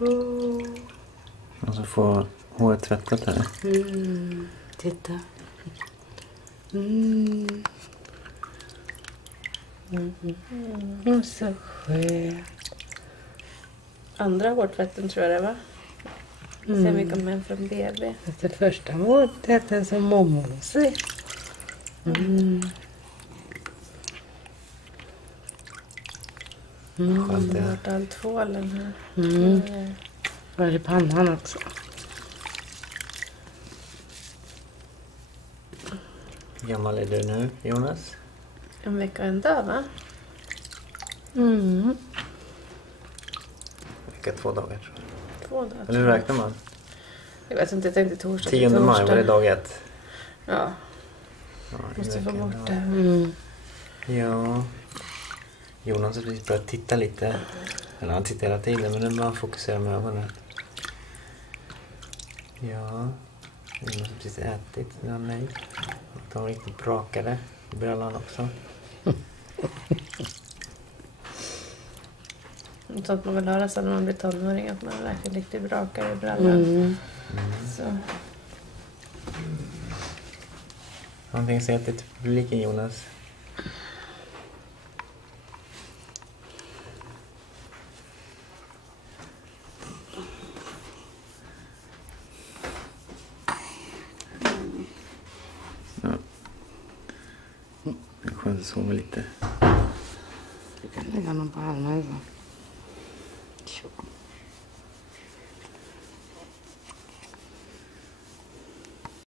Och så får håret tvättat här. Titta. Så skönt. Andra hårtvätten tror jag det var. Sen vi kom hem från BB. Det första hårtvätten som mormor säger. Skönt det. Bort all tvålen här. Var i pannan också. Hur gammal är du nu, Jonas? En vecka och en dag, va? Vecka 2 dagar tror jag. 2 dagar. Eller hur räknar man? Jag vet inte, jag tänkte torsdag 10 till maj torsdag. var det dag 1. Ja, Ja, måste få bort det. det. Ja. Jonas har precis börjat titta lite. Eller han tittar hela tiden, men nu börjar han fokusera med ögonen. Ja. Jonas har precis ätit. Ja, nej. Och de riktigt brakade i brallan också. Sånt man vill höra sen när man blir tonåring, att man verkligen riktigt brakar i brallan. Så. Någonting att säga till publiken, Jonas? Ja. Jag skönt att sova lite. Du kan lägga honom på armen. Så.